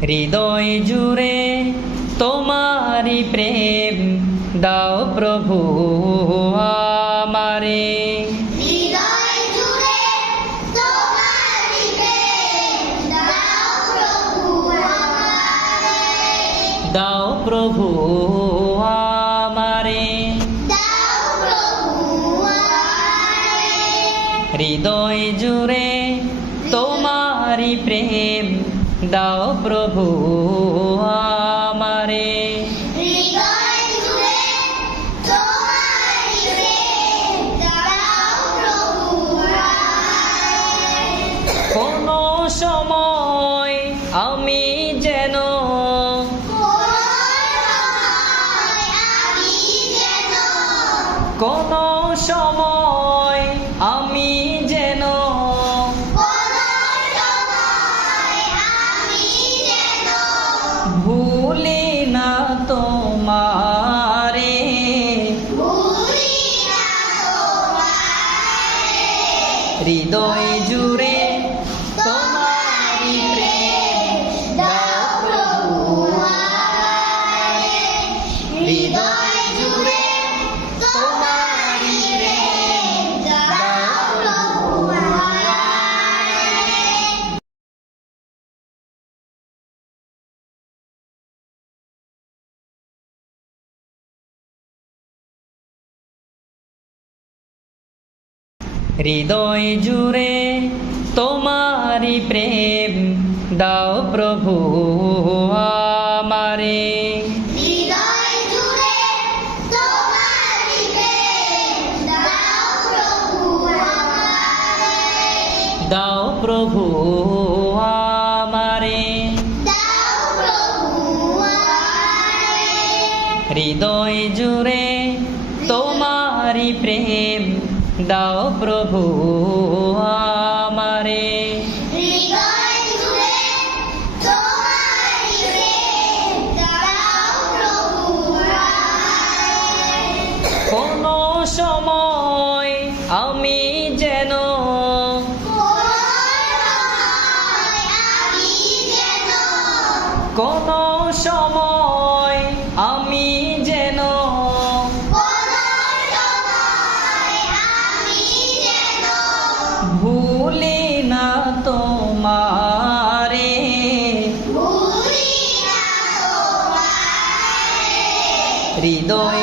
হৃদয় জুড়ে তোমারি প্রেম দাও প্রভু আমারে। হৃদয় জুড়ে তোমারি প্রেম দাও প্রভু আমারে। দাও প্রভু আমারে। দাও প্রভু আমারে। হৃদয় জুড়ে তোমারি প্রেম দাও প্রভু আমারে। হৃদয় জুড়ে তোমারি প্রেম দাও প্রভু আমারে। কোনো সময় আমি যেন কোনো সময় আমি যেন ভুলি না তোমারে। হৃদয় জুড়ে তোমারি প্রেম দাও প্রভু আমারে। হৃদয় জুড়ে তোমারি প্রেম দাও প্রভু আমারে। হৃদয় জুড়ে তোমারি প্রেম দাও প্রভু আমারে। হৃদয় জুড়ে তোমারি প্রেম দাও প্রভু আমারে। দাও প্রভু আমারে। দাও প্রভু আমারে। হৃদয় জুড়ে তোমারি প্রেম দাও প্রভু আমারে। হৃদয় জুড়ে তোমারি প্রেম দাও প্রভু আমারে। কোনো সময় আমি যেন কোনো সময় আমি যেন ভুলি না তোমারে। হৃদয়